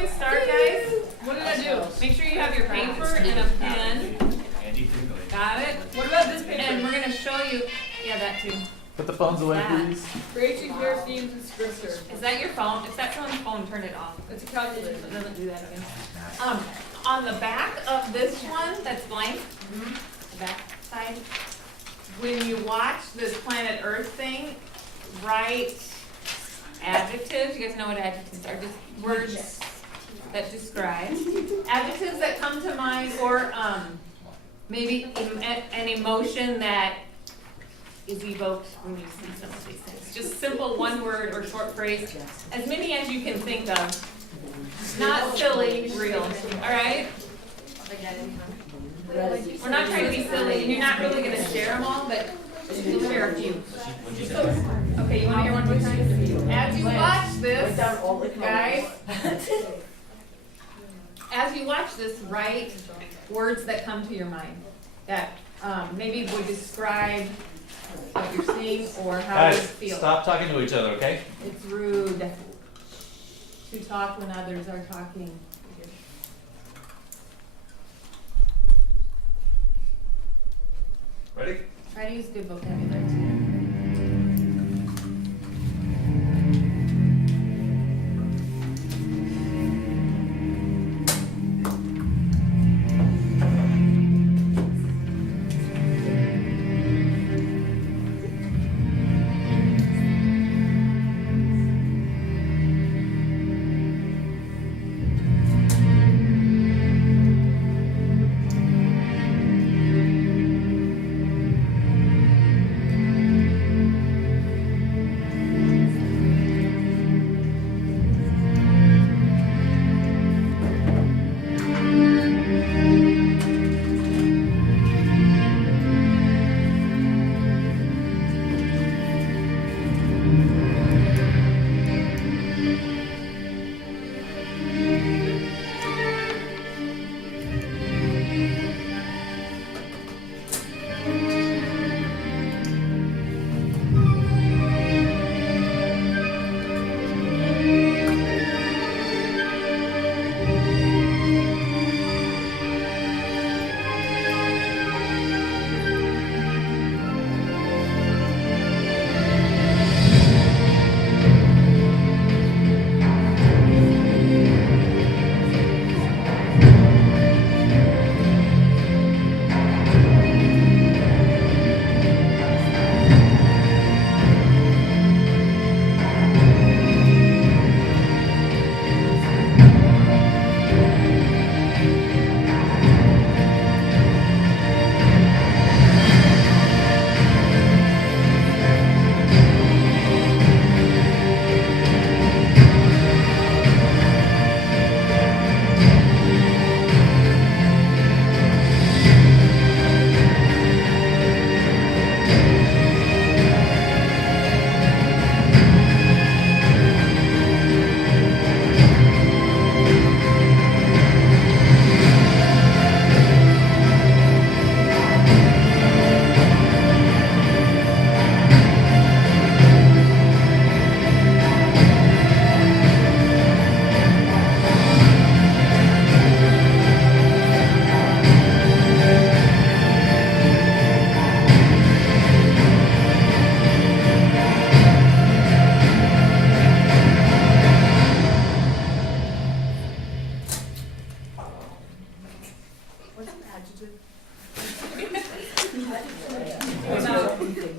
we start, guys, what did I do? Make sure you have your paper and a pen. Got it? What about this paper? And we're going to show you, yeah, that too. Put the phones away, please. Create clear themes and scripture. Is that your phone? If that's someone's phone, turn it off. It's a calculator. It doesn't do that again. On the back of this one that's blank, the back side, when you watch this planet Earth thing, write adjectives. You guys know what adjectives are? Just words that describe. Adjectives that come to mind, or maybe an emotion that is evoked when you see some of these things. Just simple one word or short phrase, as many as you can think of. Not silly, real. All right? We're not trying to be silly, and you're not really going to share them all, but we'll share a few. Okay, you want to hear one more time? As you watch this, guys, as you watch this, write words that come to your mind that maybe would describe what you're seeing or how you Guys, feel. stop talking to each other, okay? It's rude to talk when others are talking. Ready? Try to use good vocabulary too.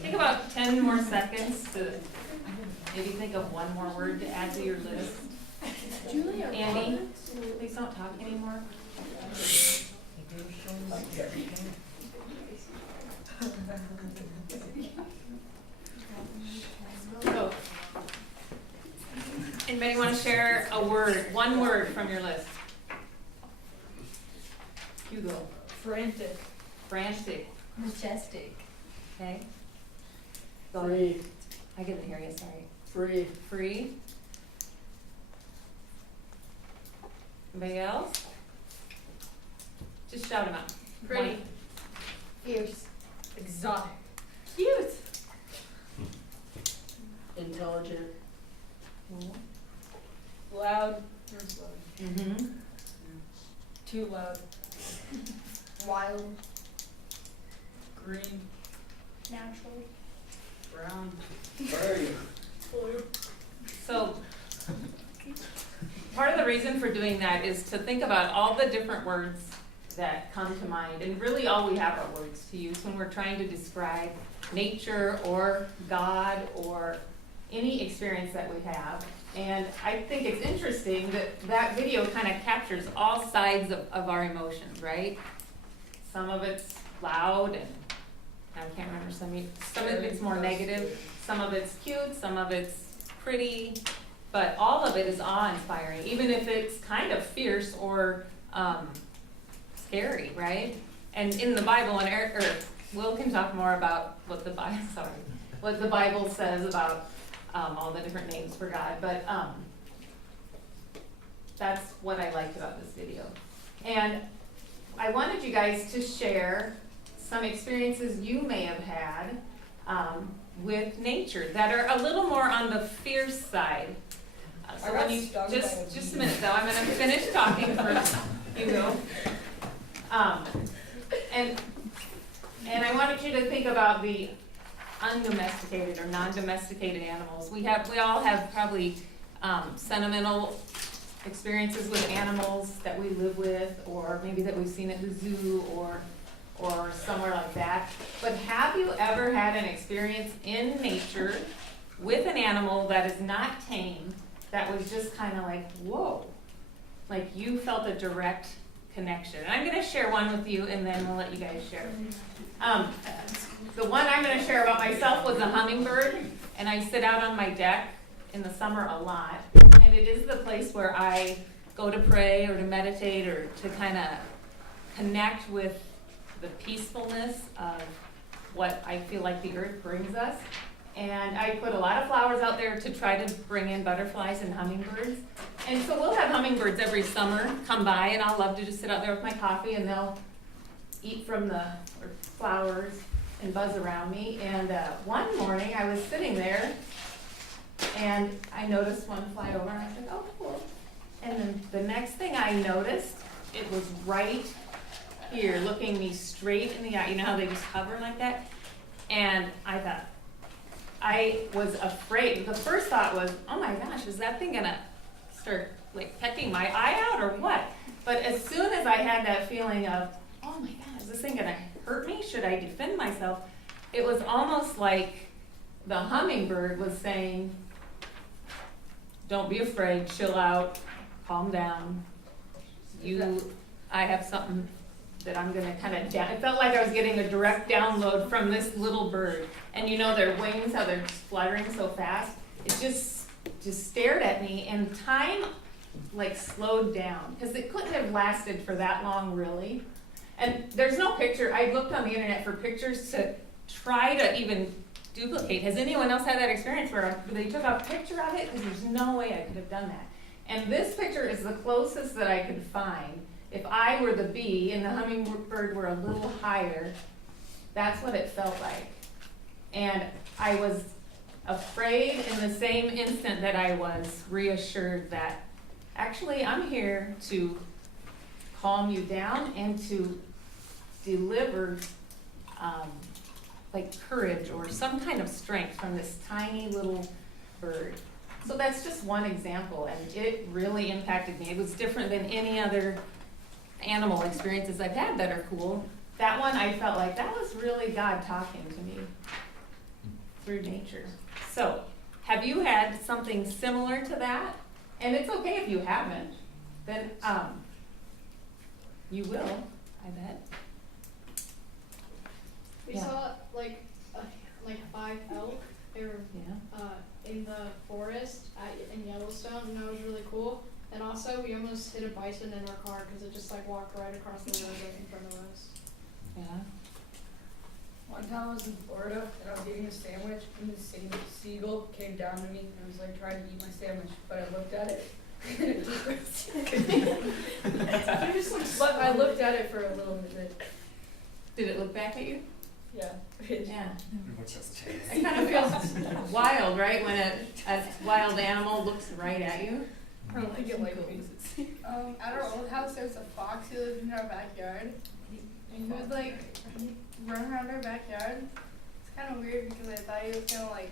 Take about 10 more seconds to maybe think of one more word to add to your list. Andy, please don't talk anymore. So, anybody want to share a word, one word from your list? Hugo. Frantic. Frantic. Majestic. Okay. Free. I couldn't hear you, sorry. Free. Free. Anybody else? Just shout them out. Pretty. One. Fierce. Exotic. Cute. Intelligent. Cool. Loud. Mm-hmm. Too loud. Wild. Green. Natural. Brown. Blue. So, part of the reason for doing that is to think about all the different words that come to mind, and really all we have are words to use when we're trying to describe nature or God or any experience that we have. And I think it's interesting that that video kind of captures all sides of our emotions, right? Some of it's loud and I can't remember, some of it's more negative, some of it's cute, some of it's pretty, but all of it is awe-inspiring, even if it's kind of fierce or scary, right? And in the Bible, and Will can talk more about what the Bible, what the Bible says about all the different names for God, but that's what I liked about this video. And I wanted you guys to share some experiences you may have had with nature that are a little more on the fierce side. So when you, just a minute though, I'm gonna finish talking first, Hugo. And I wanted you to think about the undomesticated or non-domesticated animals. We all have probably sentimental experiences with animals that we live with, or maybe that we've seen at the zoo or somewhere like that. But have you ever had an experience in nature with an animal that is not tame, that was just kind of like, whoa, like you felt a direct connection? And I'm going to share one with you, and then we'll let you guys share. The one I'm going to share about myself was a hummingbird, and I sit out on my deck in the summer a lot, and it is the place where I go to pray or to meditate or to kind of connect with the peacefulness of what I feel like the earth brings us. And I put a lot of flowers out there to try to bring in butterflies and hummingbirds. And so we'll have hummingbirds every summer come by, and I'll love to just sit out there with my coffee, and they'll eat from the flowers and buzz around me. And one morning I was sitting there, and I noticed one fly over, and I was like, oh, cool. And then the next thing I noticed, it was right here, looking me straight in the eye. You know how they just hover like that? And I thought, I was afraid. The first thought was, oh my gosh, is that thing gonna start like pecking my eye out or what? But as soon as I had that feeling of, oh my God, is this thing gonna hurt me? Should I defend myself? It was almost like the hummingbird was saying, don't be afraid, chill out, calm down. I have something that I'm gonna kind of it felt like I was getting a direct download from this little bird. And you know their wings, how they're fluttering so fast? It just stared at me, and time like slowed down, because it couldn't have lasted for that long really. And there's no picture. I looked on the internet for pictures to try to even duplicate. Has anyone else had that experience where they took a picture of it? Because there's no way I could have done that. And this picture is the closest that I could find. If I were the bee and the hummingbird were a little higher, that's what it felt like. And I was afraid in the same instant that I was reassured that actually I'm here to calm you down and to deliver like courage or some kind of strength from this tiny little bird. So that's just one example, and it really impacted me. It was different than any other animal experiences I've had that are cool. That one, I felt like that was really God talking to me through nature. So, have you had something similar to that? And it's okay if you haven't. Then you will, I bet. We Yeah. saw like 5 elk. They were Yeah. in the forest in Yellowstone, and that was really cool. And also, we almost hit a bison in our car because it just like walked right across the road right in front of us. Yeah. One time I was in Florida and I was eating a sandwich and this seagull came down to me and was like trying to eat my sandwich, but I looked at it and it just but I looked at it for a little bit. Did it look back at you? Yeah. Yeah. It kind of feels wild, right? When a wild animal looks right at you. I don't like it like me. At our old house, there's a fox who lived in our backyard. And he would like run around our backyard. It's kind of weird because I thought he was gonna like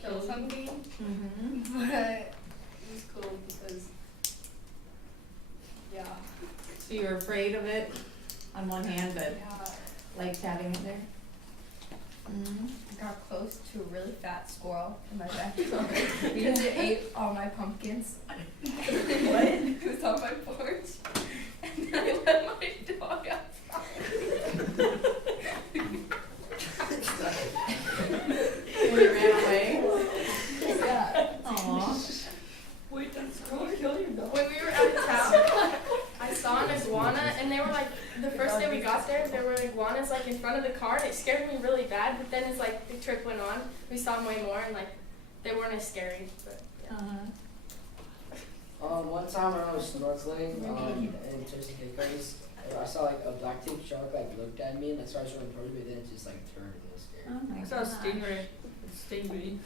kill something, Mm-hmm. but it was cool because yeah. So you were afraid of it on one hand, but Yeah. liked having it there? Mm-hmm. I got close to a really fat squirrel in my backyard because it ate all my pumpkins. What? It was on my porch. And then I let my dog outside. And it ran away? Yeah. Aw. Wait, that's cool. Kill your dog. When we were out of town, I saw an iguana, and they were like, the first day we got there were iguanas like in front of the car, and it scared me really bad. But then as like the trip went on, we saw them way more, and like they weren't as scary. But yeah. One time when I was snorkeling in Turks and Caicos, I saw like a black-tipped shark like looked at me and I started swimming towards me, then it just like turned and it was scary. Oh my I saw a stingray. It sting me.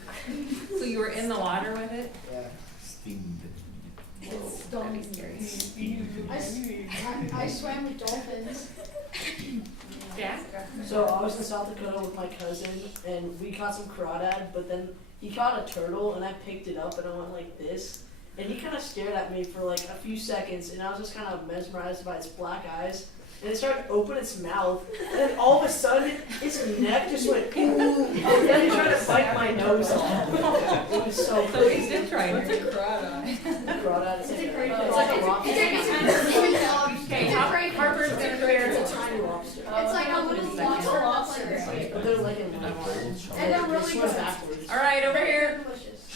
So you were in the water with it? Yeah. Steamed. It's that'd be scary. I swam with dolphins. Yeah? So I was in South Dakota with my cousin, and we caught some crawdad, but then he caught a turtle, and I picked it up, and I went like this, and he kind of stared at me for like a few seconds, and I was just kind of mesmerized by its black eyes, and it started to open its mouth, and then all of a sudden, its neck just went, ooh, and then he tried to bite my nose off. It was so So crazy. we did try What's it. a crawdad? Crawdad, it's like It's it's like a lobster. Okay, Harper's gonna share. It's a tiny lobster. It's like a little lobster. But they're like in my water. And they're really Swim good. backwards. Alright, over here. Delicious.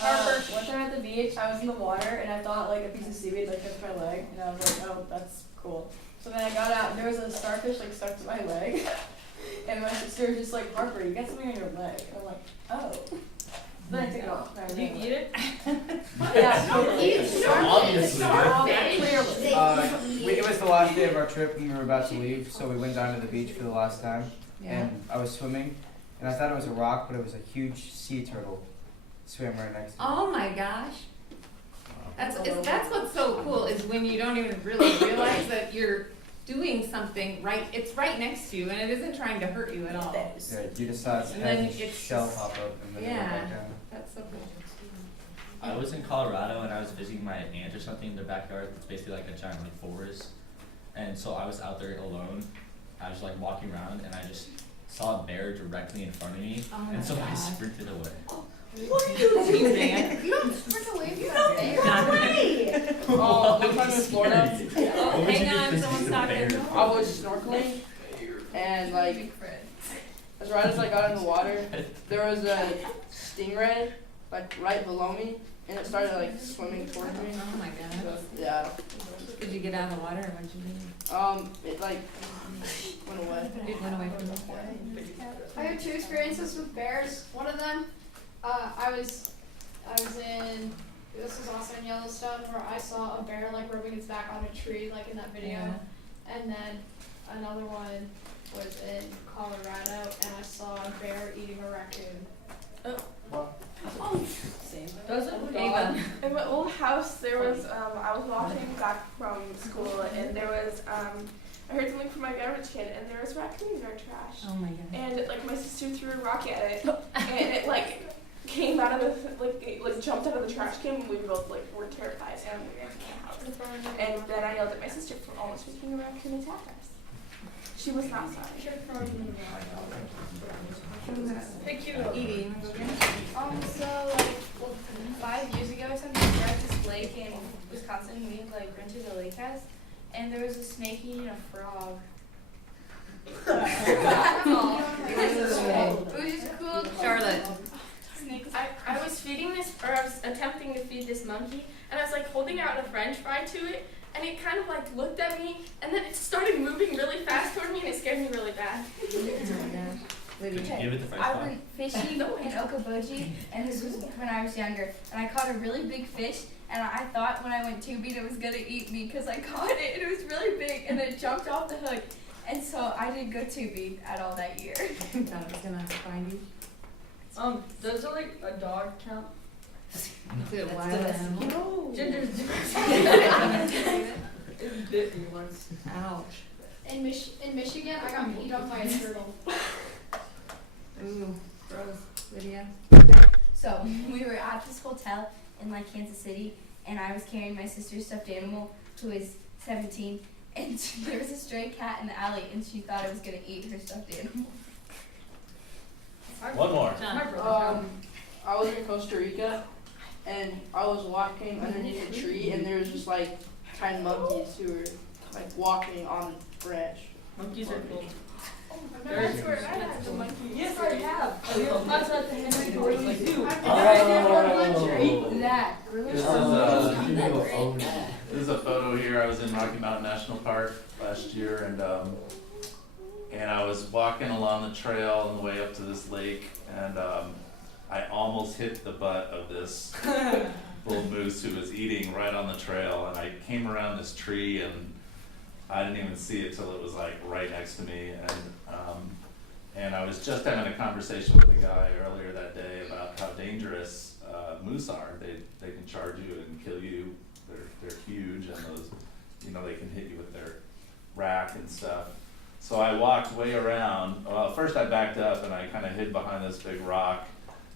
One time at the beach, I was in the water and I thought like a piece of seaweed like touched my leg, and I was like, oh, that's cool. So then I got out and there was a starfish like stuck to my leg, and my sister was just like, Harper, you got something on your leg. And I'm like, oh. So then I took it off. And I was Do you like, eat it? Yeah, totally. Obviously. Clearly. It was the last day of our trip and we were about to leave, so we went down to the beach for the last time. Yeah. And I was swimming, and I thought it was a rock, but it was a huge sea turtle. Swam right next to me. Oh my gosh. That's what's so cool is when you don't even really realize that you're doing something right. It's right next to you and it isn't trying to hurt you at all. Yeah, you just saw its And then head it's shell just- pop up and then it went Yeah. back down. That's so cool. I was in Colorado and I was visiting my aunt or something in their backyard. It's basically like a giant like forest. And so I was out there alone. I was like walking around and I just saw a bear directly in front of me. Oh my And so I God. sprinted away. What are you doing, man? You don't sprint away from that bear. No way. Oh, one time in Florida, Oh, What would you hang do on, if someone's the bear- talking. I was snorkeling, and like, as right as I got in the water, there was a stingray like right below me, and it started like swimming towards me. Oh my God. So, yeah. Did you get out of the water or what'd you do? It like went away. It went away from the I have two experiences with bears. One of them, I was in, this was also in Yellowstone, where I saw a bear like rubbing its back on a tree, like in that video. Yeah. And then another one was in Colorado, and I saw a bear eating a raccoon. Doesn't Ava. In my old house, there was, I was walking back from school and there was, I heard something from my garbage can and there was raccoons in our trash. Oh my God. And like my sister threw a rock at it and it like came out of the, like, it like jumped out of the trash can and we both like were terrified and we ran out. And then I yelled at my sister for almost making a raccoon attack us. She was not sorry. Hey, cute. Edie. So like 5 years ago or something, we were at this lake in Wisconsin. We like rented a lake house, and there was a snake eating a frog. It was just cool. Charlotte. Snakes. I was feeding this, or I was attempting to feed this monkey, and I was like holding out a French fry to it, and it kind of like looked at me, and then it started moving really fast toward me, and it scared me really bad. Did you give it the first I time? went fishing in Okoboji, and this was when I was younger, and I caught a really big fish, and I thought when I went tubing it was gonna eat me because I caught it and it was really big, and then it jumped off the hook, and so I didn't go tubing at all that year. Thought it was gonna find you. Does like a dog count? Is it wild animal? No. Ginger's It bit me once. Ouch. In Michigan, I got peed on by a turtle. Ooh, gross. Lydia? So we were at this hotel in like Kansas City, and I was carrying my sister's stuffed animal, who is 17, and there was a stray cat in the alley, and she thought it was gonna eat her stuffed animal. One more. John. I was in Costa Rica, and I was walking underneath a tree, and there was just like tiny monkeys who were like walking on a branch. Monkeys are cool. That's where I had the monkey. Yes, I have. That's at the Henry Ford like do. That This is a photo here. I was in Rocky Mountain National Park last year, and I was walking along the trail on the way up to this lake, and I almost hit the butt of this bull moose who was eating right on the trail, and I came around this tree and I didn't even see it till it was like right next to me, and I was just having a conversation with a guy earlier that day about how dangerous moose are. They can charge you and kill you. They're huge, and those, they can hit you with their rack and stuff. So I walked way around. Well, first I backed up and I kind of hid behind this big rock,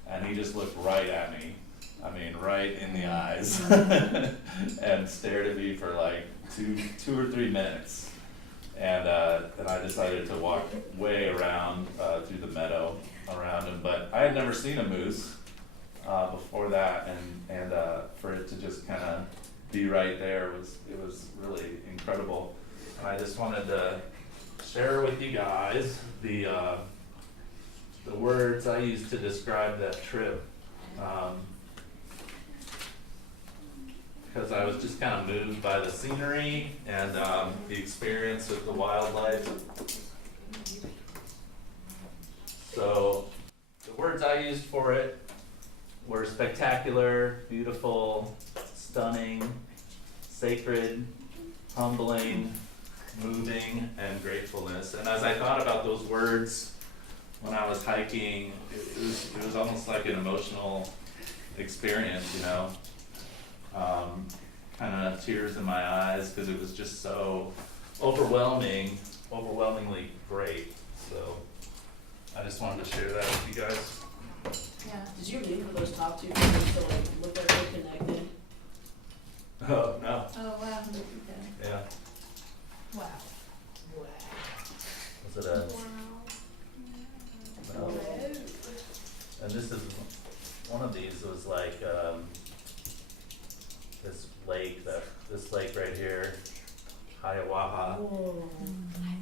and he just looked right at me. I mean, right in the eyes, and stared at me for like two or 3 minutes. And I decided to walk way around through the meadow around him. But I had never seen a moose before that, and for it to just kind of be right there was really incredible. And I just wanted to share with you guys the words I used to describe that trip. Because I was just kind of moved by the scenery and the experience of the wildlife. So the words I used for it were spectacular, beautiful, stunning, sacred, humbling, moving, and gratefulness. And as I thought about those words when I was hiking, it was almost like an emotional experience, kind of tears in my eyes, because it was just so overwhelmingly great. So I just wanted to share that with you guys. Yeah. Did you mean for those top two things to like look like they're connected? Oh, no. Oh, wow. Yeah. Wow. Was it a? No. And this is, one of these was like, this lake right here, Hiawatha. Whoa.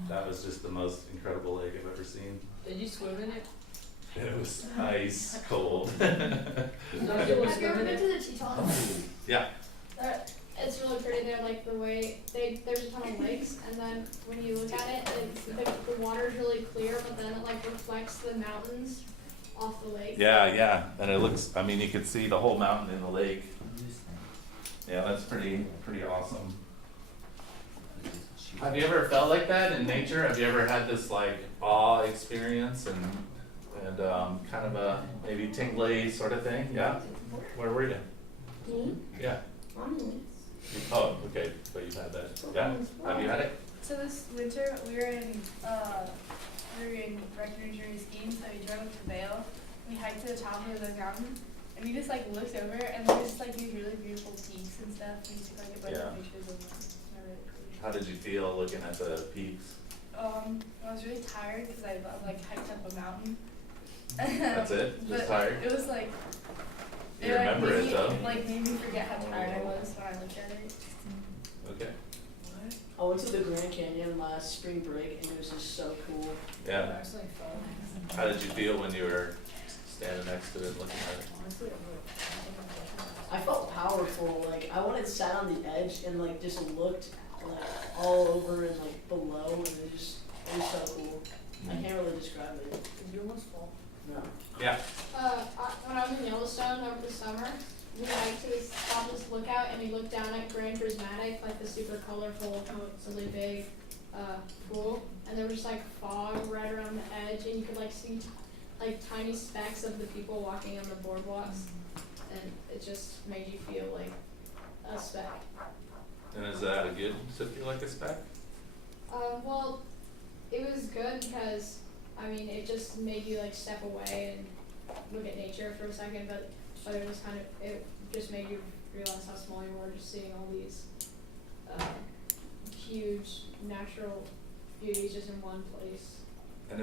That was just the most incredible lake I've ever seen. Did you swim in it? And it was ice cold. Not able to Have you swim ever in been it? to the Tetons? Yeah. It's really pretty there, like the way there's a ton of lakes, and then when you look at it, the water's really clear, but then it like reflects the mountains off the lake. Yeah, and it looks, you could see the whole mountain in the lake. Yeah, that's pretty awesome. Have you ever felt like that in nature? Have you ever had this like awe experience and kind of a maybe tingly sort of thing? Yeah? Where were you? Me? Yeah. Mommy. Oh, okay, but you've had that. Yeah? Have you had it? So this winter we were in Breckenridge skiing, so we drove to Vail. We hiked to the top of the mountain, and we just like looked over, and there's just like these really beautiful peaks and stuff. We took like a bunch of pictures of them. They're really pretty. How did you feel looking at the peaks? I was really tired because I like hiked up a mountain. That's it? Just But tired? It was like. You remember made it me, though? Like made me forget how tired I was when I looked at it. Okay. I went to the Grand Canyon last spring break, and it was just so cool. Yeah. Actually, fun. How did you feel when you were standing next to it looking at it? Honestly, I felt powerful. Like I went and sat on the edge and like just looked like all over and like below, and it was so cool. I can't really describe it. did you almost fall? No. Yeah. When I was in Yellowstone over the summer, we hiked to this top of this lookout, and we looked down at Grand Prismatic, like the super colorful, really big pool, and there was just like fog right around the edge, and you could like see like tiny specks of the people walking on the boardwalks. and it just made you feel like a speck. And is that a good to feel like a speck? Well, it was good because, I mean, it just made you like step away and look at nature for a second, but it was kind of, it just made you realize how small you were just seeing all these huge natural beauties just in one place. And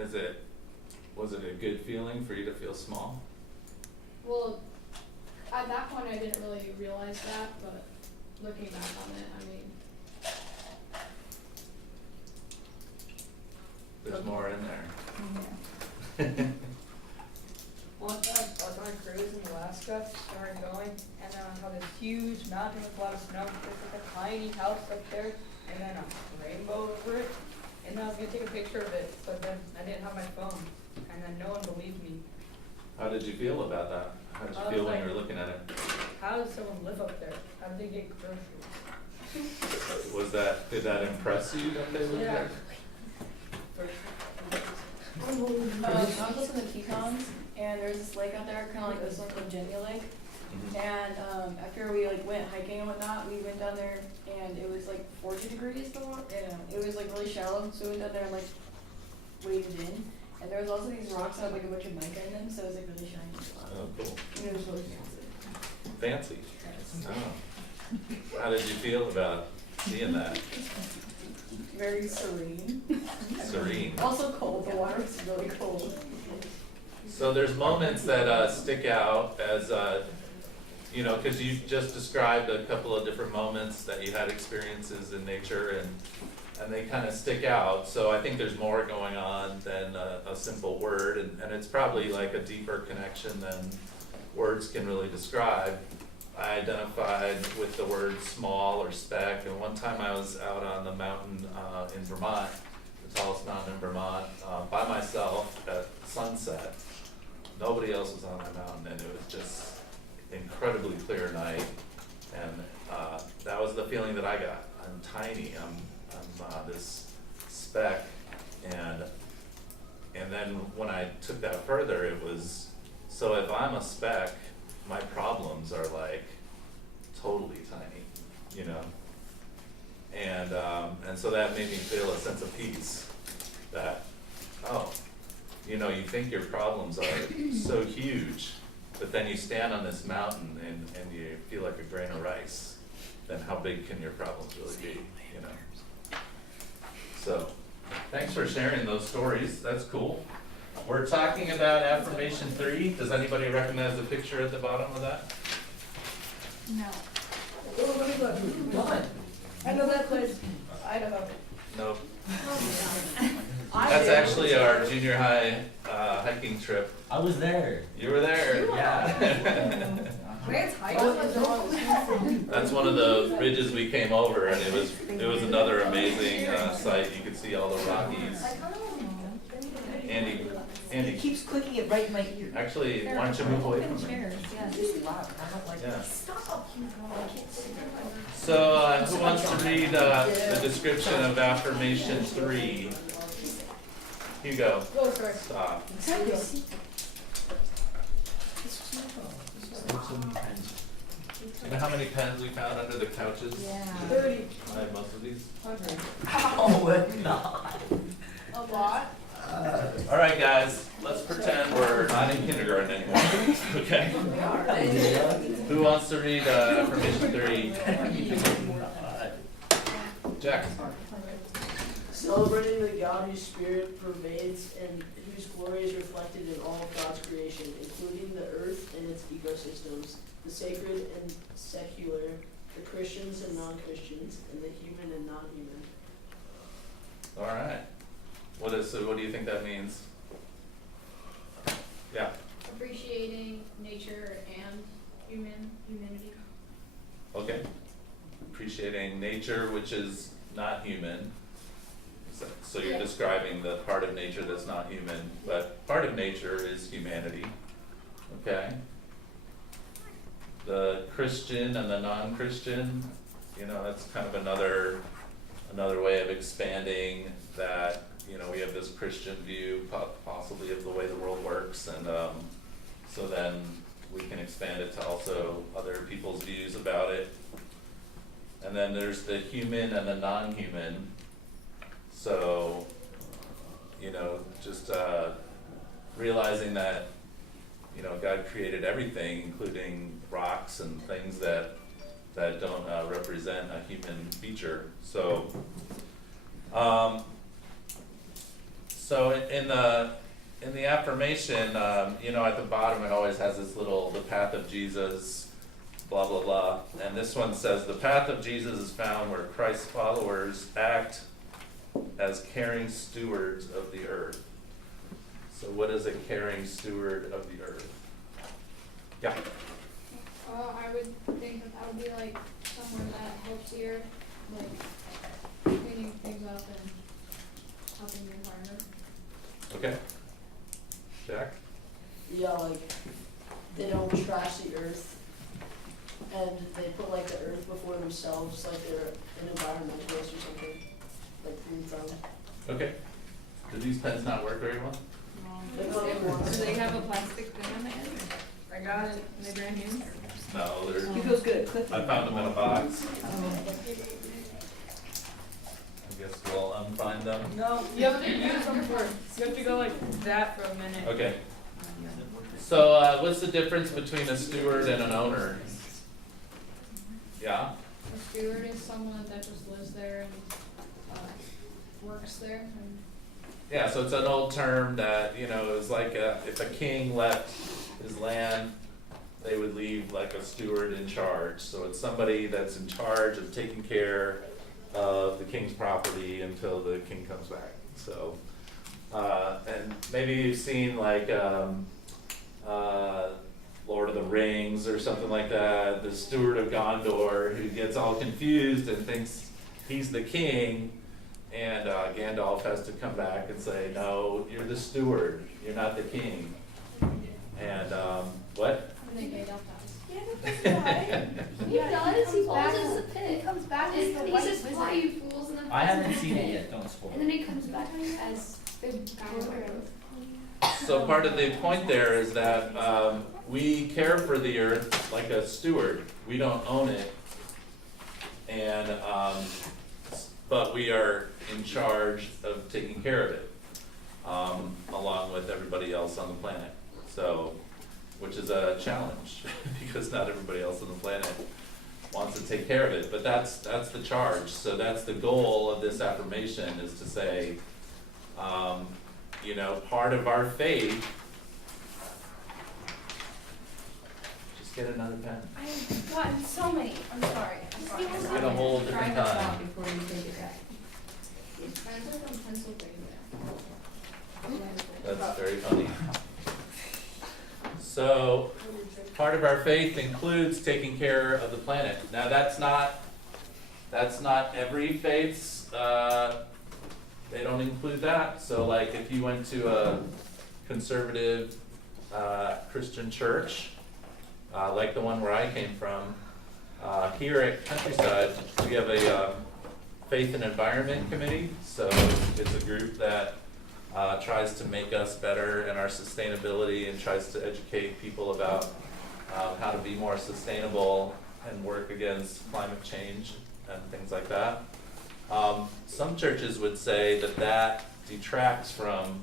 was it a good feeling for you to feel small? Well, at that point I didn't really realize that, but looking back on it, I mean, There's more in there. One time I was on a cruise in Alaska, started going, and then I saw this huge mountain with a lot of snow. There's like a tiny house up there, and then a rainbow over it. And then I was gonna take a picture of it, but then I didn't have my phone, and then no one believed me. How did you feel about that? How did you feel when you were looking at it? How does someone live up there? How did they get groceries? Did that impress you that they lived there? I was listening to Tetons, and there's this lake out there, kind of like this one called Jenny Lake. And after we like went hiking and whatnot, we went down there, and it was like 40 degrees the water. Yeah, it was like really shallow, so we went down there and like waded in. And there was also these rocks that had like a bunch of mica in them, so it was like really shiny. Oh, cool. And it was really fancy. Fancy. Oh. How did you feel about seeing that? Very serene. Serene. Also cold. The water was really cold. So there's moments that stick out as, you know, because you just described a couple of different moments that you had experiences in nature, and they kind of stick out. So I think there's more going on than a simple word, and it's probably like a deeper connection than words can really describe. I identified with the word small or speck, and one time I was out on the mountain in Vermont, the tallest mountain in Vermont, by myself at sunset. Nobody else was on the mountain, and it was just incredibly clear night, and that was the feeling that I got. I'm tiny, I'm this speck, and then when I took that further, it was, so if I'm a speck, my problems are like totally tiny, you know? And so that made me feel a sense of peace that, oh, you know, you think your problems are so huge, but then you stand on this mountain and you feel like a grain of rice, then how big can your problems really be, you know? So, thanks for sharing those stories, that's cool. We're talking about Affirmation 3. Does anybody recognize the picture at the bottom of that? No. Oh, let me look. Done. I know that place. Idaho. Nope. That's actually our junior high hiking trip. I was there. You were there. Yeah. Where's hiking? That's one of the ridges we came over, and it was another amazing sight. You could see all the Rockies. Andy, It keeps clicking it right in my ear. actually, why don't you move away from me? Chairs, yeah, this is loud. I don't like Yeah. it. Stop, you know, I can't sit there. So, who wants to read the description of Affirmation 3? Hugo, Go for it. stop. You know how many pens we found under the couches? Yeah. 30. I have most of these. 100. Oh, not. A lot. All right, guys, let's pretend we're not in kindergarten anymore. Okay. Who wants to read Affirmation 3? Jack. Celebrating the God whose spirit pervades and whose glory is reflected in all of God's creation, including the earth and its ecosystems, the sacred and secular, the Christians and non-Christians, and the human and non-human. All right. What do you think that means? Yeah. appreciating nature and humanity. Okay. Appreciating nature, which is not human. So you're describing the part of nature that's not human, but part of nature is humanity. Okay. The Christian and the non-Christian, you know, that's kind of another way of expanding that. You know, we have this Christian view possibly of the way the world works, and so then we can expand it to also other people's views about it. And then there's the human and the non-human. So, you know, just realizing that, you know, God created everything, including rocks and things that don't represent a human feature. So, in the affirmation, you know, at the bottom it always has this little, the path of Jesus, blah, blah, blah. And this one says, the path of Jesus is found where Christ's followers act as caring stewards of the earth. So what is a caring steward of the earth? Yeah. I would think that would be like someone that helps the earth, like cleaning things up and helping the environment. Okay. Jack? Yeah, like they don't trash the earth, and they put like the earth before themselves, like they're an environmentalist or something, like green thumb. Okay. Do these pens not work very well? Do they have a plastic thing on the end? I got it, they brand new? No, they're, He feels good. I found them in a box. I guess we'll unbind them. No, you have to use them first. You have to go like that for a minute. Okay. So, what's the difference between a steward and an owner? Yeah? A steward is someone that just lives there and works there. And Yeah, so it's an old term that, you know, is like if a king left his land, they would leave like a steward in charge. So it's somebody that's in charge of taking care of the king's property until the king comes back. So, and maybe you've seen like Lord of the Rings or something like that, the steward of Gondor who gets all confused and thinks he's the king, and Gandalf has to come back and say, no, you're the steward, you're not the king. And what? I think Gandalf dies. He does. He falls in in the pit. He comes back as the He white says, "Why wizard. you fools?" in the I haven't seen it yet, don't spoil And it. then he comes back as the So part of the point there is that we care for the earth like a steward. We don't own it, and but we are in charge of taking care of it, along with everybody else on the planet. So, which is a challenge because not everybody else on the planet wants to take care of it. But that's the charge. So that's the goal of this affirmation, is to say, you know, part of our faith. Just get another pen. I've gotten so many. I'm sorry. Get a whole different time. Before you take it back. friends are from Pennsylvania. That's very funny. So, part of our faith includes taking care of the planet. Now, that's not every faith's. They don't include that. So, like, if you went to a conservative Christian church, like the one where I came from, here at Countryside, we have a Faith and Environment Committee. So, it's a group that tries to make us better in our sustainability and tries to educate people about how to be more sustainable and work against climate change and things like that. Some churches would say that detracts from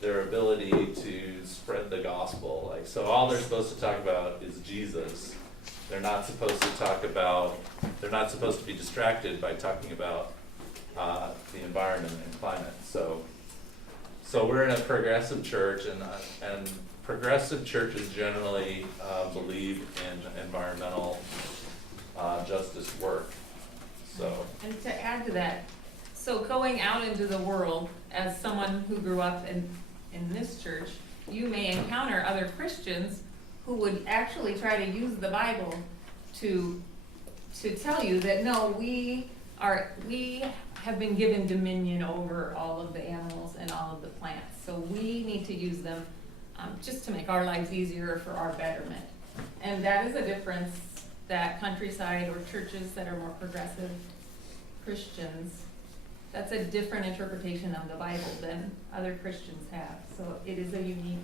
their ability to spread the gospel. Like, so all they're supposed to talk about is Jesus. They're not supposed to be distracted by talking about the environment and climate. So we're in a progressive church, and progressive churches generally believe in environmental justice work. So. And to add to that, so going out into the world, as someone who grew up in this church, you may encounter other Christians who would actually try to use the Bible to tell you that no, we have been given dominion over all of the animals and all of the plants. So we need to use them just to make our lives easier for our betterment. And that is a difference that Countryside or churches that are more progressive Christians, that's a different interpretation of the Bible than other Christians have. So it is a unique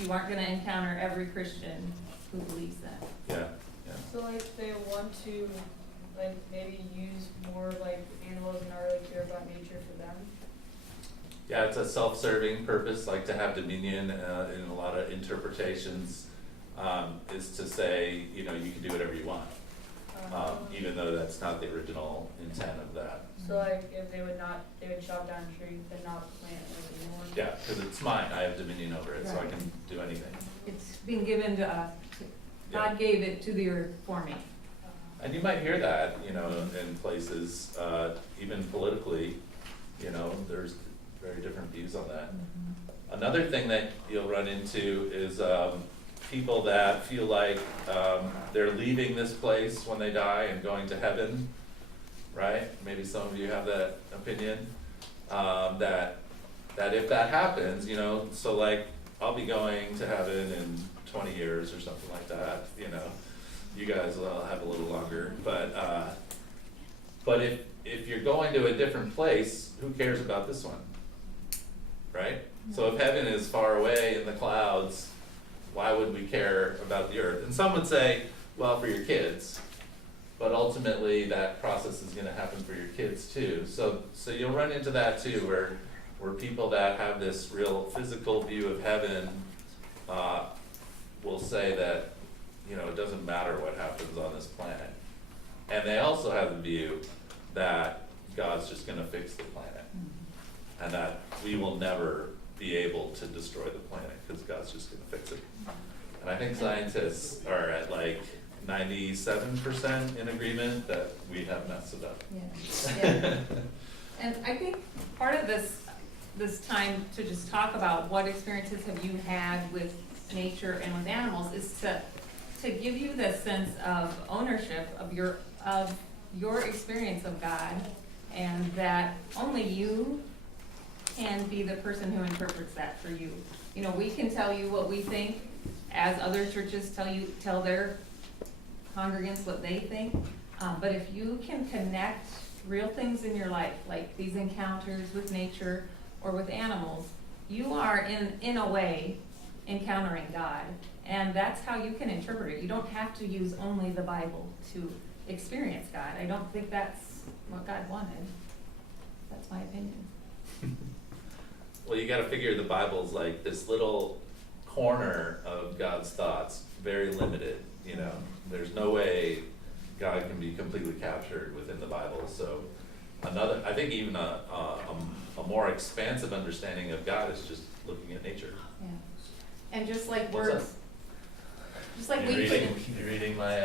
You aren't gonna encounter every Christian who believes that. Yeah. So like they want to like maybe use more like animals and not really care about nature for them. Yeah, it's a self-serving purpose, like to have dominion in a lot of interpretations, is to say, you know, you can do whatever you want, even though that's not the original intent of that. So like if they would chop down a tree, but not plant it anymore. Yeah, because it's mine, I have dominion over it, so I can do anything. It's been given to us. God gave it to the earth for me. And you might hear that, you know, in places, even politically, you know, there's very different views on that. Another thing that you'll run into is people that feel like they're leaving this place when they die and going to heaven, right? Maybe some of you have that opinion, that if that happens, you know, so like I'll be going to heaven in 20 years or something like that, you know. You guys will have a little longer, but if you're going to a different place, who cares about this one, right? So if heaven is far away in the clouds, why would we care about the earth? And some would say, well, for your kids, but ultimately that process is going to happen for your kids too. So you'll run into that too, where people that have this real physical view of heaven will say that, you know, it doesn't matter what happens on this planet. And they also have the view that God's just gonna fix the planet. And that we will never be able to destroy the planet because God's just gonna fix it. And I think scientists are at like 97% in agreement that we have messed it up. Yeah. And I think part of this time to just talk about what experiences have you had with nature and with animals is to give you the sense of ownership of your experience of God, and that only you can be the person who interprets that for you. You know, we can tell you what we think, as other churches tell their congregants what they think, but if you can connect real things in your life, like these encounters with nature or with animals, you are in a way encountering God, and that's how you can interpret it. You don't have to use only the Bible to experience God. I don't think that's what God wanted. That's my opinion. Well, you gotta figure the Bible's like this little corner of God's thoughts, very limited, you know. There's no way God can be completely captured within the Bible. So I think even a more expansive understanding of God is just looking at nature. Yeah. And just like What's words, just like You're reading my,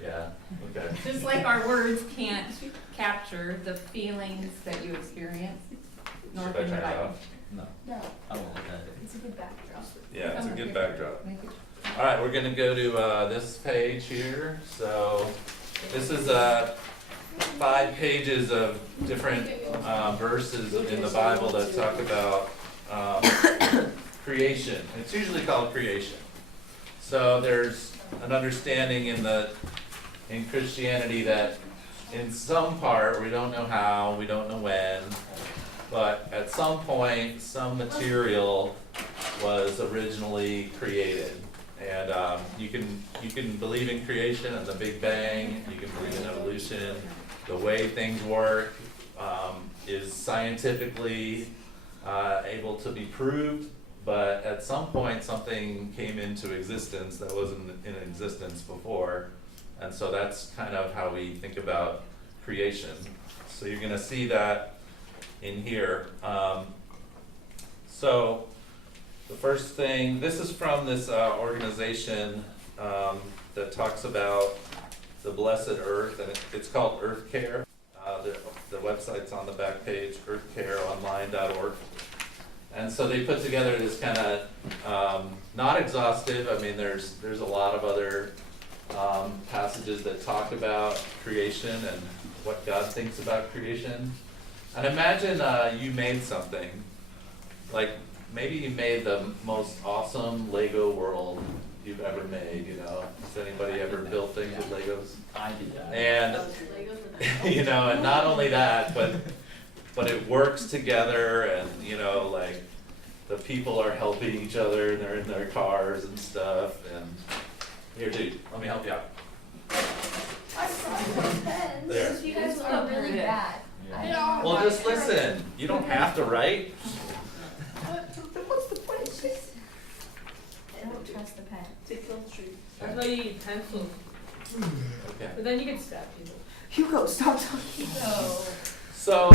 yeah, okay. just like our words can't capture the feelings that you experience, nor Should I can the turn it Bible. off? No, No, I won't look at it. It's a good backdrop. Yeah, it's a Come good on. backdrop. Thank you. All right, we're gonna go to this page here. So this is 5 pages of different verses in the Bible that talk about creation. It's usually called creation. So there's an understanding in Christianity that in some part, we don't know how, we don't know when, but at some point, some material was originally created. And you can believe in creation and the Big Bang, you can believe in evolution. The way things work is scientifically able to be proved, but at some point something came into existence that wasn't in existence before. And so that's kind of how we think about creation. So you're gonna see that in here. So the first thing, this is from this organization that talks about the blessed earth, and it's called Earth Care. The website's on the back page, earthcareonline.org. And so they put together this kind of, not exhaustive, I mean there's a lot of other passages that talk about creation and what God thinks about creation. And imagine you made something, like maybe you made the most awesome Lego world you've ever made, you know. Has anybody ever built things with Legos? I did that. And, you know, and not only that, but it works together, and, you know, like, the people are helping each other and they're in their cars and stuff. And here, dude, let me help you out. I saw those pens. There. You guys were really bad. Yeah. Well, just listen. You don't have to write. What's the point? It's just, I don't trust the pen. Take the tree. That's why you need pencils. Okay. But then you can stab people. Hugo, stop talking. So,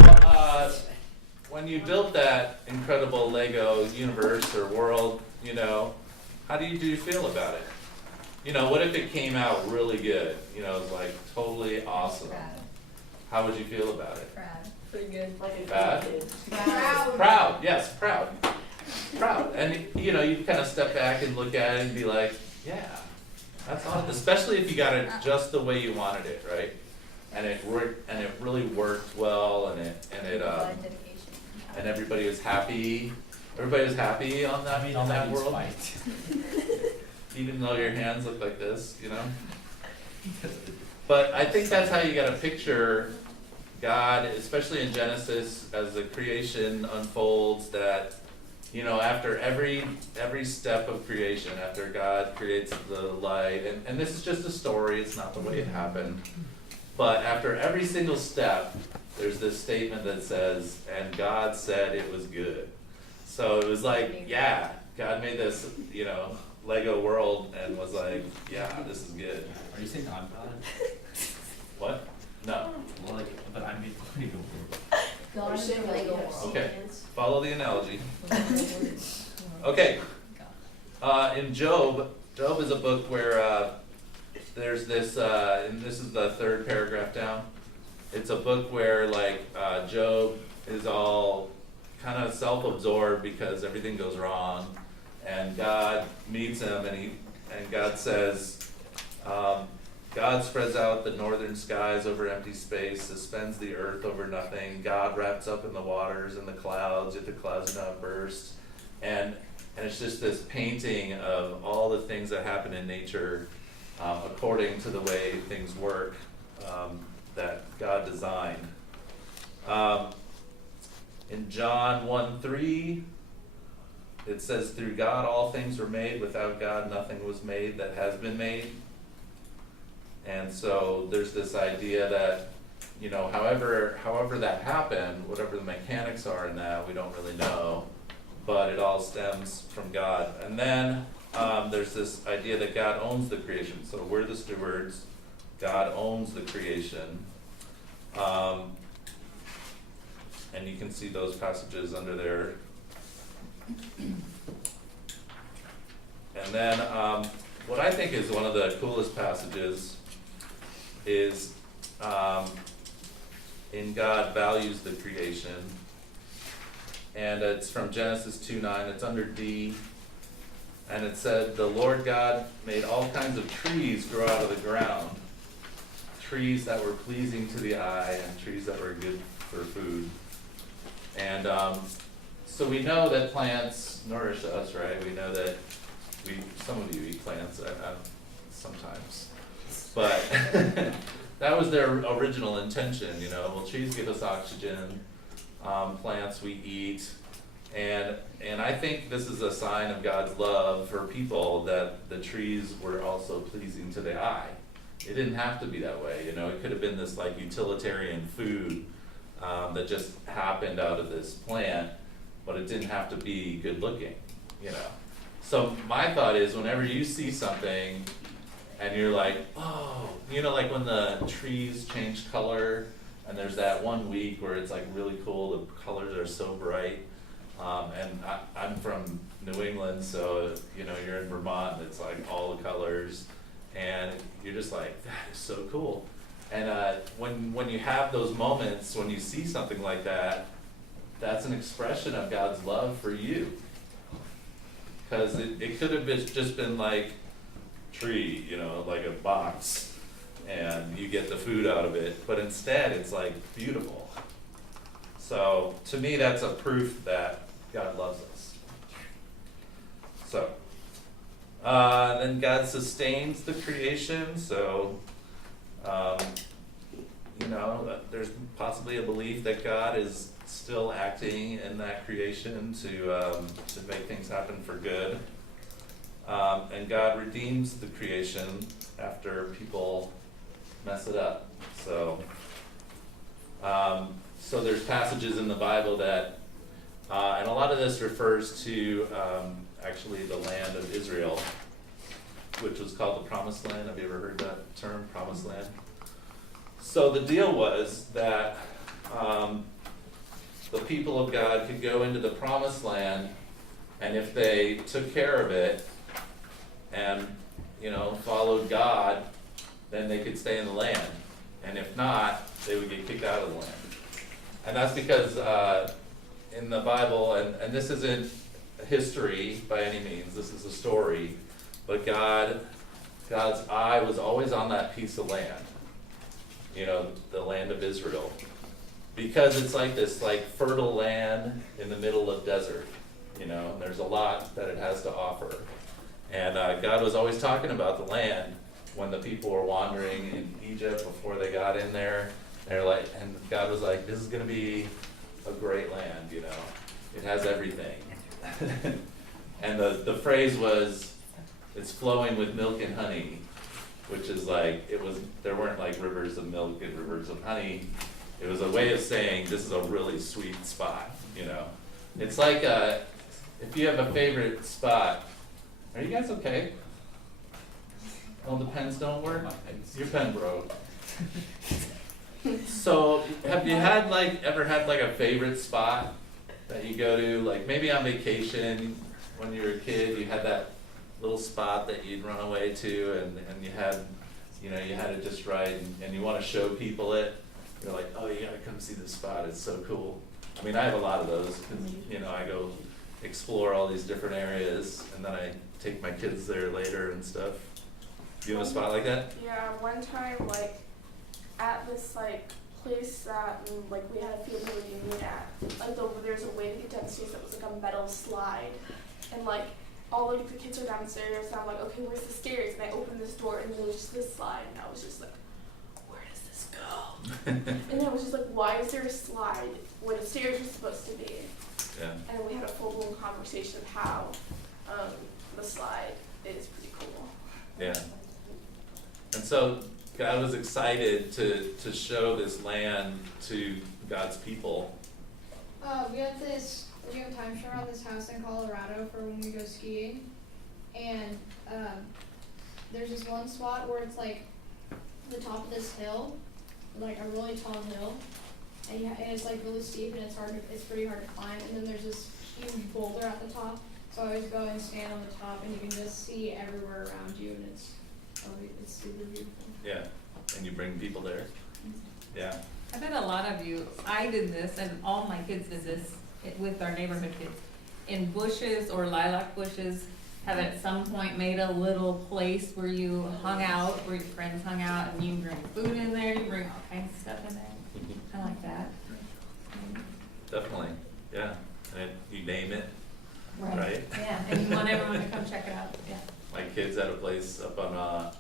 when you built that incredible Lego universe or world, you know, how do you feel about it? You know, what if it came out really good? You know, it was like totally awesome. Proud. How would you feel about it? Proud. Pretty good. Like a Bad? kid. Proud, yes, proud. Proud. And you know, you kind of step back and look at it and be like, yeah, that's awesome. Especially if you got it just the way you wanted it, right? And it worked, and it really worked well, and A lot of dedication. and everybody was happy. Everybody was happy on that, all in that means world. fight. Even though your hands look like this, you know? But I think that's how you gotta picture God, especially in Genesis, as the creation unfolds, that, you know, after every step of creation, after God creates the light, and this is just a story, it's not the way it happened, but after every single step, there's this statement that says, and God said it was good. So it was like, yeah, God made this, you know, Lego world and was like, yeah, this is good. Are you saying I'm God? What? No. Well, like, but I'm the Lego world. God is the Lego world. Okay. Follow the analogy. Okay. In Job is a book where there's this, and this is the third paragraph down. It's a book where Job is all kind of self-absorbed because everything goes wrong, and God meets him, and God says, God spreads out the northern skies over empty space, suspends the earth over nothing. God wraps up in the waters and the clouds, yet the clouds do not burst. And it's just this painting of all the things that happen in nature according to the way things work that God designed. In John 1:3, it says, through God all things were made, without God nothing was made that has been made. And so there's this idea that, you know, however that happened, whatever the mechanics are in that, we don't really know, but it all stems from God. And then there's this idea that God owns the creation. So we're the stewards, God owns the creation. And you can see those passages under there. And then what I think is one of the coolest passages is in God values the creation. And it's from Genesis 2:9, it's under D. And it said, the Lord God made all kinds of trees grow out of the ground. Trees that were pleasing to the eye and trees that were good for food. And so we know that plants nourish us, right? We know that some of you eat plants, sometimes. But that was their original intention, you know. Well, trees give us oxygen, plants we eat, and I think this is a sign of God's love for people, that the trees were also pleasing to the eye. It didn't have to be that way, you know. It could have been this like utilitarian food that just happened out of this plant, but it didn't have to be good looking, you know. So my thought is, whenever you see something and you're like, oh, you know, like when the trees change color, and there's that 1 week where it's like really cool, the colors are so bright, and I'm from New England, so you know, you're in Vermont, and it's like all the colors, and you're just like, that is so cool. And when you have those moments, when you see something like that, that's an expression of God's love for you. Because it could have just been like tree, you know, like a box, and you get the food out of it, but instead it's like beautiful. So to me, that's a proof that God loves us. So then God sustains the creation. So you know, there's possibly a belief that God is still acting in that creation to make things happen for good. And God redeems the creation after people mess it up. So there's passages in the Bible that, and a lot of this refers to actually the land of Israel, which was called the Promised Land. Have you ever heard that term, Promised Land? So the deal was that the people of God could go into the Promised Land, and if they took care of it and, you know, followed God, then they could stay in the land. And if not, they would get kicked out of the land. And that's because in the Bible, and this isn't history by any means, this is a story, but God's eye was always on that piece of land, you know, the land of Israel. Because it's like this like fertile land in the middle of desert, you know, and there's a lot that it has to offer. And God was always talking about the land when the people were wandering in Egypt before they got in there. They're like, and God was like, this is gonna be a great land, you know. It has everything. And the phrase was, it's flowing with milk and honey, which is like, there weren't like rivers of milk and rivers of honey. It was a way of saying this is a really sweet spot, you know. It's like if you have a favorite spot, are you guys okay? Oh, the pens don't work? Your pen broke. So, have you ever had like a favorite spot that you go to? Like maybe on vacation when you were a kid, you had that little spot that you'd run away to, and you had it just right, and you want to show people it. You're like, oh, you gotta come see this spot. It's so cool. I mean, I have a lot of those because you know I go explore all these different areas, and then I take my kids there later and stuff. Do you have a spot like that? Yeah, one time, like, at this, like, place that, like, we had a family reunion at, like, there's a way to get downstairs that was, like, a metal slide, and, like, all, like, the kids are downstairs, and I'm like, okay, where's the stairs? And I opened this door, and there was just this slide, and I was just like, where does this go? And I was just like, why is there a slide where the stairs were supposed to be? Yeah. And we had a full-blown conversation of how the slide is pretty cool. Yeah. And so God was excited to show this land to God's people. We have timeshare on this house in Colorado for when we go skiing, and there's this one spot where it's like the top of this hill, like a really tall hill, and it's like really steep and it's pretty hard to climb. And then there's this huge boulder at the top, so I always go and stand on the top, and you can just see everywhere around you, and it's super beautiful. Yeah. And you bring people there. Yeah. I bet a lot of you, I did this, and all my kids did this with our neighborhood kids. In bushes or lilac bushes, have at some point made a little place where you hung out, where your friends hung out, and you bring food in there, you bring all kinds of stuff in there. I like that. Definitely. Yeah. And you name it. Right? Yeah, and you want everyone to come check it out. Yeah. My kids had a place up on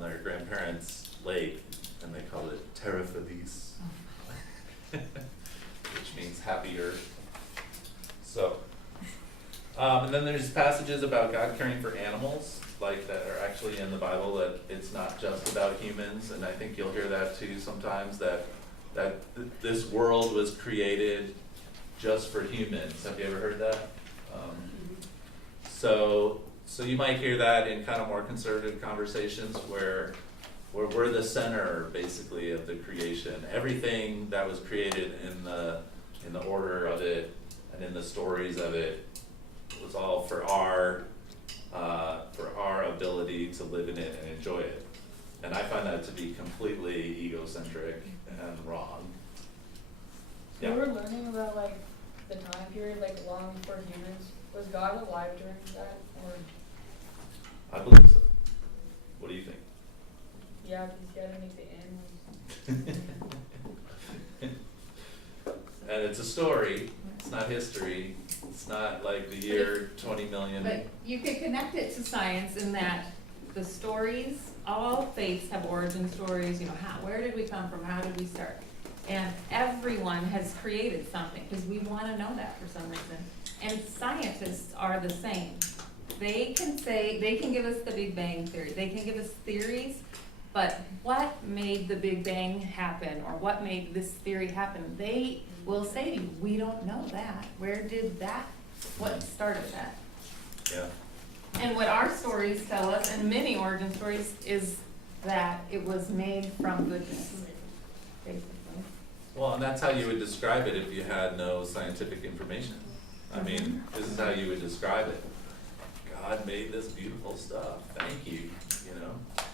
their grandparents' lake, and they called it Terra Feliz, which means happy earth. So, and then there's passages about God caring for animals, like that are actually in the Bible, that it's not just about humans, and I think you'll hear that too sometimes, that this world was created just for humans. Have you ever heard that? So you might hear that in kind of more conservative conversations where we're the center basically of the creation. Everything that was created in the order of it and in the stories of it was all for our ability to live in it and enjoy it. And I find that to be completely egocentric and wrong. We Yeah. were learning about like the time period, like long before humans. Was God alive during that, or I believe so. What do you think? yeah, because he had to make the animals. And it's a story, it's not history, it's not like the year 20 million. But you could connect it to science in that the stories all faiths have origin stories, you know, where did we come from, how did we start? And everyone has created something, because we wanna know that for some reason. And scientists are the same. They can give us the Big Bang Theory, they can give us theories, but what made the Big Bang happen, or what made this theory happen, they will say to you, we don't know that. Where did that, what started that? Yeah. And what our stories tell us, and many origin stories, is that it was made from goodness, basically. Well, and that's how you would describe it if you had no scientific information. I mean, this is how you would describe it. God made this beautiful stuff. Thank you. You know.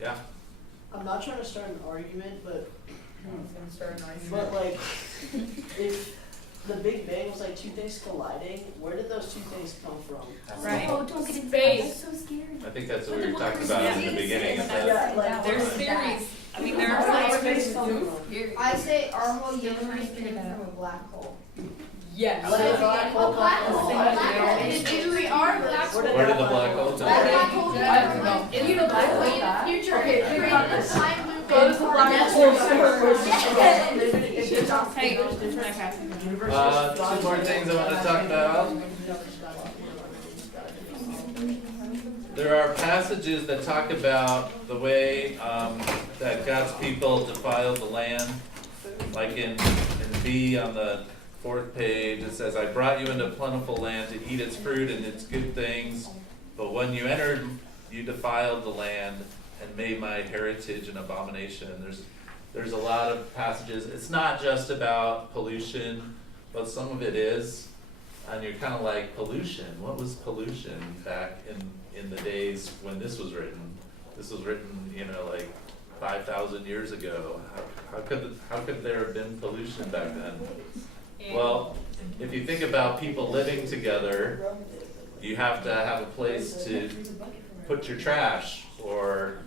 Yeah. I'm not trying to start an argument, but It's gonna start an argument. but like, if the Big Bang was like two things colliding, where did those two things come from? Right. Oh, don't get into Space. That's so scary. I think that's what we were talking about in the beginning of that. Yeah, like, There's what- theories, I mean, there are Where scientists. did space come from? I say our whole universe came from a black hole. Yes. Where did the black hole black come hole. from? Black hole. If we are black Where did Where did the that black hole come Black from? hole. I don't know. If you know black hole in the future, Okay, it's think created about a this. time loop Go in to the our black next hole. universe. Hey, can I pass it? Two more things I want to talk about. There are passages that talk about the way that God's people defiled the land. Like in B on the 4th page, it says, I brought you into a plentiful land to eat its fruit and its good things. But when you entered, you defiled the land and made my heritage an abomination. There's a lot of passages. It's not just about pollution, but some of it is. And you're kind of like, pollution? What was pollution back in the days when this was written? This was written, you know, like 5,000 years ago. How could there have been pollution back then? Well, if you think about people living together, you have to have a place to put your trash or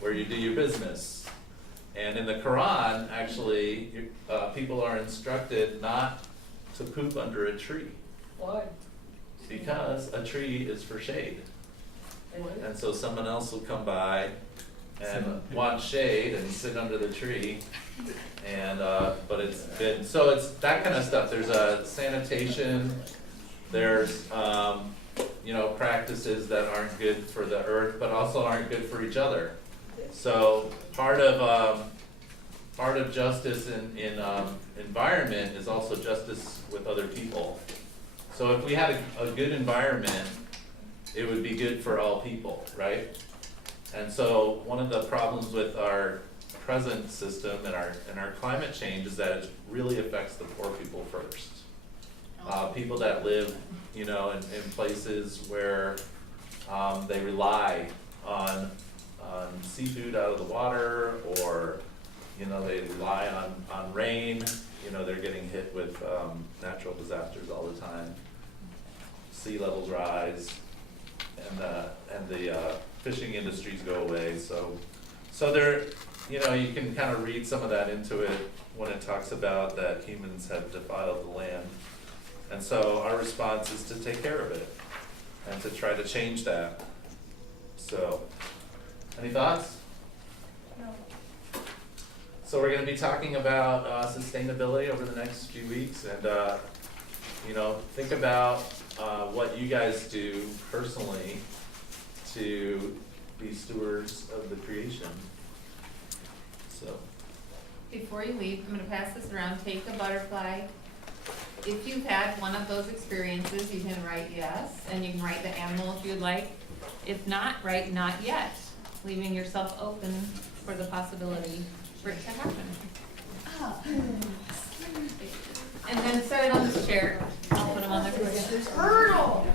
where you do your business. And in the Quran, actually, people are instructed not to poop under a tree. Why? Because a tree is for shade. And so someone else will come by and want shade and sit under the tree. And, but it's that kind of stuff. There's sanitation, there's, you know, practices that aren't good for the earth, but also aren't good for each other. So part of justice in environment is also justice with other people. So if we had a good environment, it would be good for all people, right? And so one of the problems with our present system and our climate change is that it really affects the poor people first. People that live, you know, in places where they rely on seafood out of the water, or, you know, they rely on rain. You know, they're getting hit with natural disasters all the time. Sea levels rise, and the fishing industries go away. So there, you know, you can kind of read some of that into it when it talks about that humans have defiled the land. And so our response is to take care of it and to try to change that. So, any thoughts? No. So we're going to be talking about sustainability over the next few weeks, and you know, think about what you guys do personally to be stewards of the creation. So, Before you leave, I'm gonna pass this around, take a butterfly. If you've had one of those experiences, you can write yes, and you can write the animal if you'd like. If not, write not yet, leaving yourself open for the possibility for it to happen. And then set it on this chair. I'll put them on there for you. Turtle.